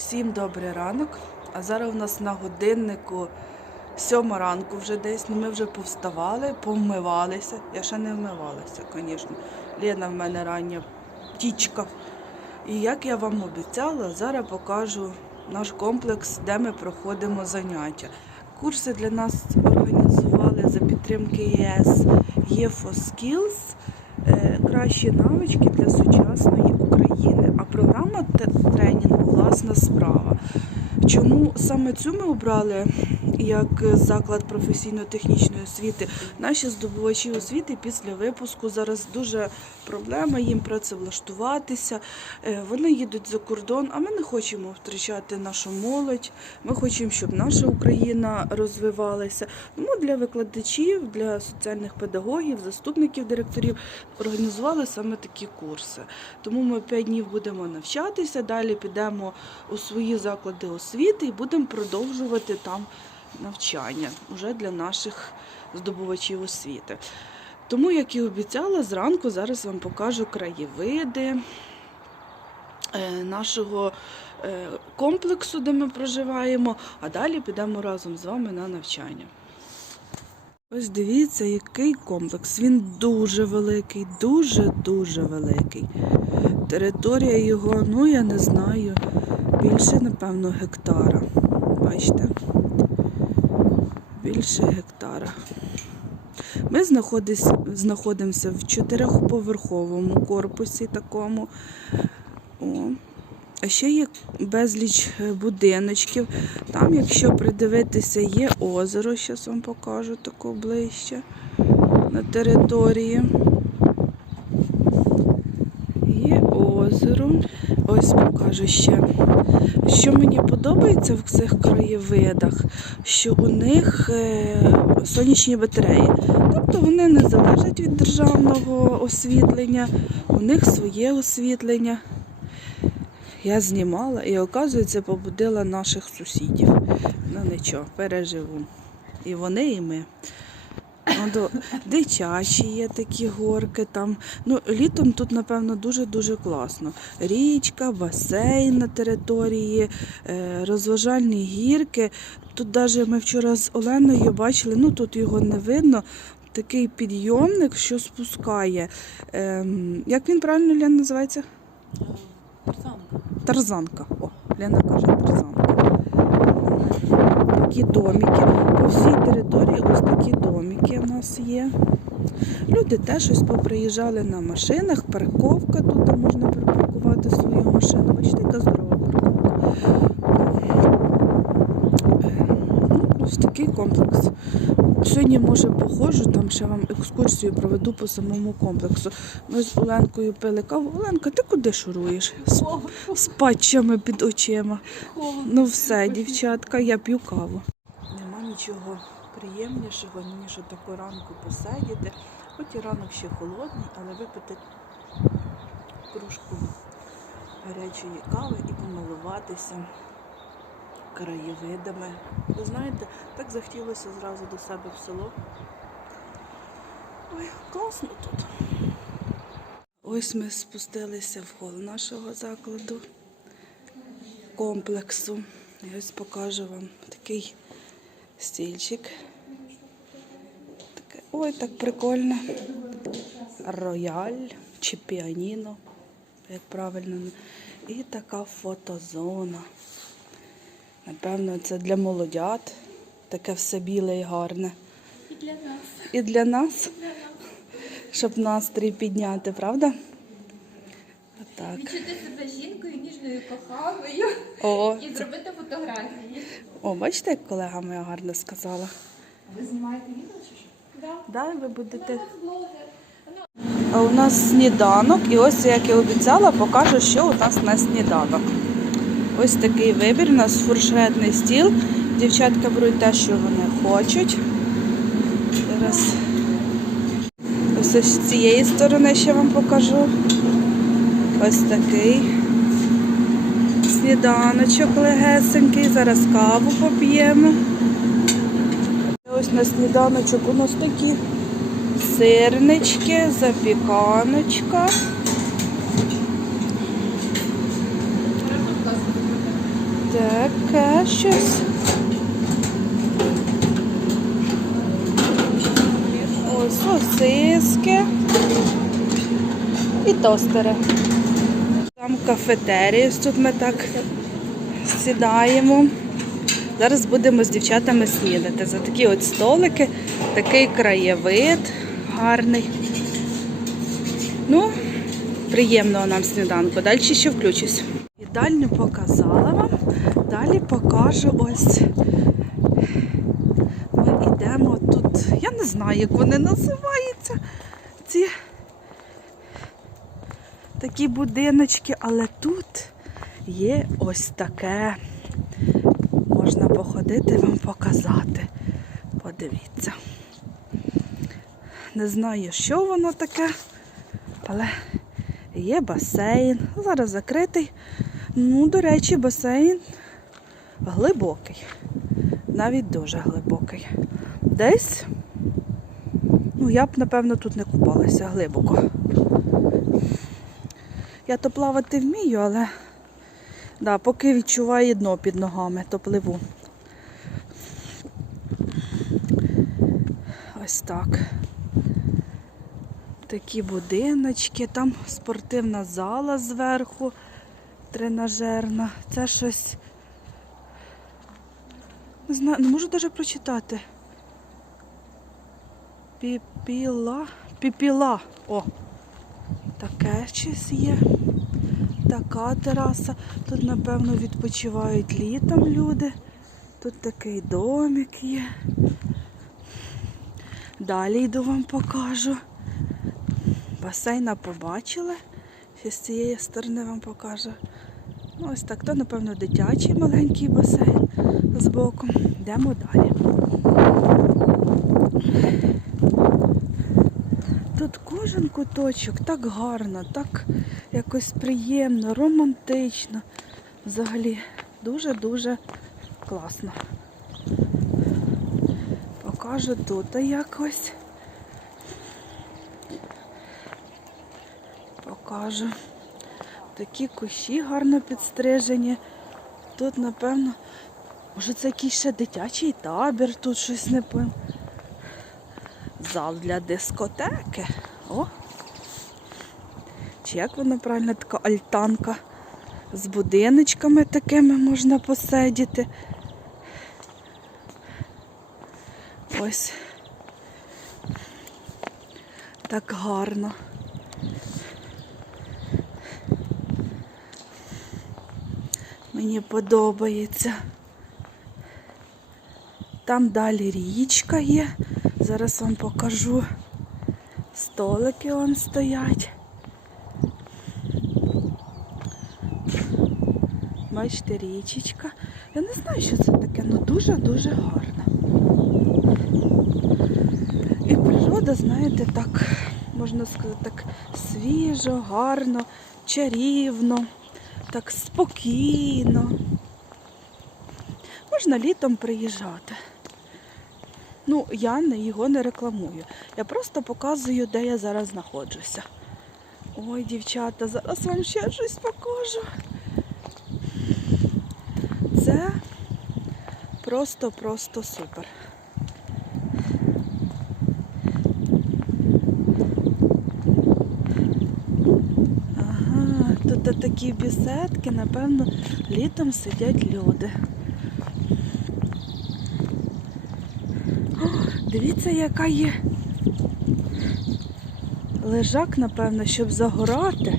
Всім добрий ранок. А зараз у нас на годиннику сьома ранку вже десь. Ну, ми вже повставали, повмивалися. Я ще не вмивалася, звісно. Лена в мене рання тічка. І як я вам обіцяла, зараз покажу наш комплекс, де ми проходимо заняття. Курси для нас організували за підтримки ЄС ЄФОСкілз кращі навички для сучасної України. А програма тренінгу власна справа. Чому саме цю ми обрали як заклад професійно-технічної освіти? Наші здобувачі освіти після випуску зараз дуже проблема їм працевлаштуватися. Е, Вони їдуть за кордон, а ми не хочемо втрачати нашу молодь. Ми хочемо, щоб наша Україна розвивалася. Тому для викладачів, для соціальних педагогів, заступників директорів організували саме такі курси. Тому ми 5 днів будемо навчатися, далі підемо у свої заклади освіти і будемо продовжувати там навчання вже для наших здобувачів освіти. Тому, як і обіцяла, зранку зараз вам покажу краєвиди е, нашого е, комплексу, де ми проживаємо, а далі підемо разом з вами на навчання. Ось дивіться, який комплекс. Він дуже великий, дуже-дуже великий. Територія його, ну я не знаю, більше, напевно, гектара. Бачите? Більше гектара. Ми знаходимося в чотирьохповерховому корпусі такому. О. А ще є безліч е, будиночків. Там, якщо придивитися, є озеро, зараз вам покажу таке ближче на території. Є озеро. Ось покажу ще. Що мені подобається в цих краєвидах, що у них е, сонячні батареї. Тобто вони не залежать від державного освітлення, у них своє освітлення. Я знімала і, оказується, побудила наших сусідів. Ну нічого, переживу. І вони, і ми. Дитячі є такі горки там. Ну, літом тут, напевно, дуже-дуже класно. Річка, басейн на території, е, розважальні гірки. Тут навіть ми вчора з Оленою бачили, ну тут його не видно. Такий підйомник, що спускає. Ем, як він правильно Лен, називається? Тарзанка. О, Лена каже тарзанка. Такі домики. По всій території ось такі домики в нас є. Люди теж щось поприїжджали на машинах, парковка тут можна припаркувати свою машину. Бачите, яка здорова парковка. Ну, Ось такий комплекс. Сьогодні, може, походжу, там ще вам екскурсію проведу по самому комплексу. Ми з Оленкою пили каву. Оленка, ти куди шуруєш? З, з патчами під очима. Ну все, дівчатка, я п'ю каву. Нема нічого приємнішого, ніж таку ранку посидіти. Хоч і ранок ще холодний, але випити кружку гарячої кави і помилуватися краєвидами. Ви знаєте, так захотілося зразу до себе в село. Ой, класно тут. Ось ми спустилися в хол нашого закладу комплексу. І ось покажу вам такий стільчик. Таке, ой, так прикольно. Рояль чи піаніно, як правильно. І така фотозона. Напевно, це для молодят. Таке все біле і гарне. І для нас. І для нас, щоб настрій підняти, правда? Отак. Відчути себе жінкою, ніжною, коханою О, і це- зробити фотографії. О, бачите, як колега моя гарно сказала. Ви знімаєте відео чи що? Так. Да, ви будете. А у нас сніданок, і ось, як і обіцяла, покажу, що у нас на сніданок. Ось такий вибір, у нас фуршетний стіл. Дівчатка беруть те, що вони хочуть. Зараз ось з цієї сторони ще вам покажу. Ось такий сніданочок легесенький. Зараз каву поп'ємо. Ось на сніданочок у нас такі сирнички, запіканочка. Таке щось. Ось сосиски і тостери. Там кафетерія, тут ми так сідаємо. Зараз будемо з дівчатами снідати. За такі от столики, такий краєвид гарний. Ну, приємного нам сніданку. Далі ще включусь. Їдальню показала вам. Далі покажу ось. Ми йдемо тут. Я не знаю, як вони називаються. Ці такі будиночки, але тут є ось таке. Можна походити вам показати. Подивіться. Не знаю, що воно таке, але є басейн. Зараз закритий. Ну, до речі, басейн глибокий. Навіть дуже глибокий. Десь, ну, я б, напевно, тут не купалася глибоко. Я то плавати вмію, але да, поки відчуваю дно під ногами, то пливу. Ось так. Такі будиночки, там спортивна зала зверху, тренажерна. Це щось. Не знаю, не можу навіть прочитати. Піпіла. Піпіла. О! Таке щось є. Така тераса. Тут, напевно, відпочивають літом люди. Тут такий домик є. Далі йду вам покажу. Басейна побачили. Ще з цієї сторони вам покажу. Ну, ось так, то, напевно, дитячий маленький басейн з боку. Йдемо далі. Тут кожен куточок так гарно, так якось приємно, романтично. Взагалі дуже-дуже класно. Покажу тут якось. Покажу. Такі кущі гарно підстрижені. Тут, напевно, може це якийсь ще дитячий табір, тут щось не пив. Зал для дискотеки. О! Чи як воно правильно така альтанка? З будиночками такими можна посидіти. Ось. Так гарно. Мені подобається. Там далі річка є. Зараз вам покажу. Столики вон стоять. Бачите, річечка. Я не знаю, що це таке, але дуже-дуже гарно. І природа, знаєте, так, можна сказати, так свіжо, гарно, чарівно, так спокійно. Можна літом приїжджати. Ну, я його не рекламую. Я просто показую, де я зараз знаходжуся. Ой, дівчата, зараз вам ще щось покажу. Це просто-просто супер. Ага, такі бісетки, напевно, літом сидять люди. О, дивіться, яка є лежак, напевно, щоб загорати.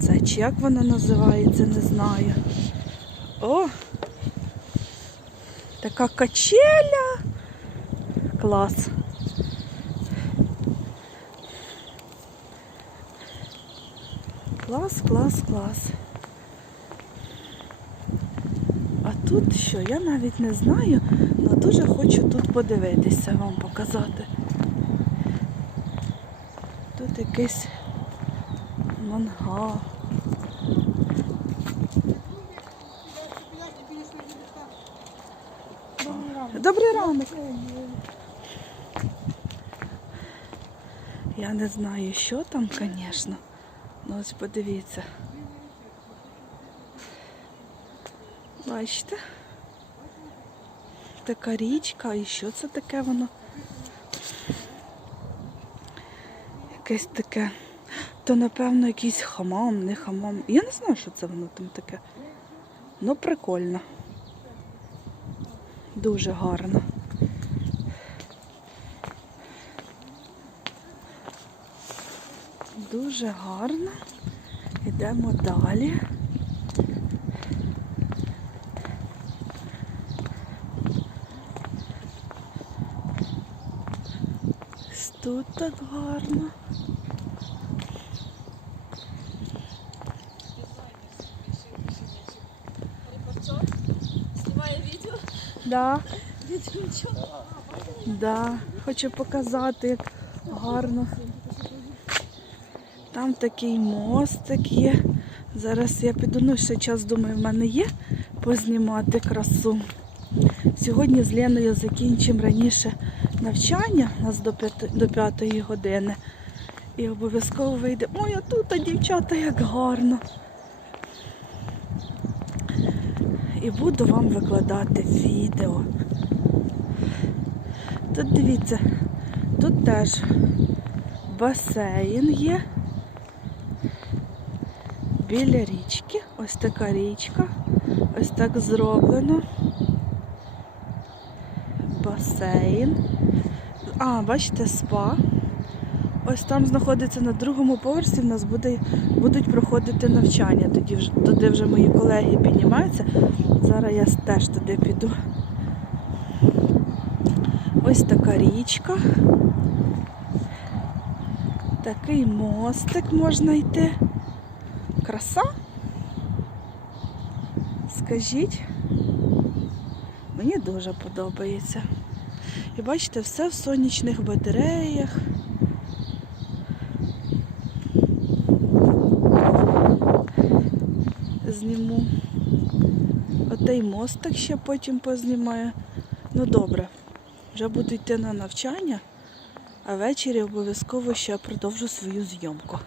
Це чи як вона називається, не знаю. О! Така качеля. Клас. Клас, клас, клас. А тут що? Я навіть не знаю, але дуже хочу тут подивитися, вам показати. Тут якийсь мангал. Добрий ранок. Я не знаю, що там, звісно. Ну ось подивіться. Бачите? Така річка, і що це таке воно? Якесь таке. То, напевно, якийсь хамам, не хамам. Я не знаю, що це воно там таке. Ну, прикольно. Дуже гарно. Дуже гарно. Йдемо далі. Тут так гарно. Знімає відео? Да, да. Хочу показати, як гарно. Там такий мостик є. Зараз я піду, ну ще час, думаю, в мене є познімати красу. Сьогодні з Леною закінчимо раніше навчання, у нас до 5, години. І обов'язково вийде. Ой, а тут дівчата, як гарно. І буду вам викладати відео. Тут дивіться, тут теж басейн є. Біля річки. Ось така річка. Ось так зроблено. Басейн. А, бачите, спа. Ось там знаходиться на другому поверсі. В нас буде, будуть проходити навчання. Тоді вже, туди вже мої колеги піднімаються. Зараз я теж туди піду. Ось така річка. Такий мостик можна йти. Краса? Скажіть. Мені дуже подобається. І бачите, все в сонячних батареях. Зніму. Отей мостик ще потім познімаю. Ну добре, вже буду йти на навчання, а ввечері обов'язково ще продовжу свою зйомку.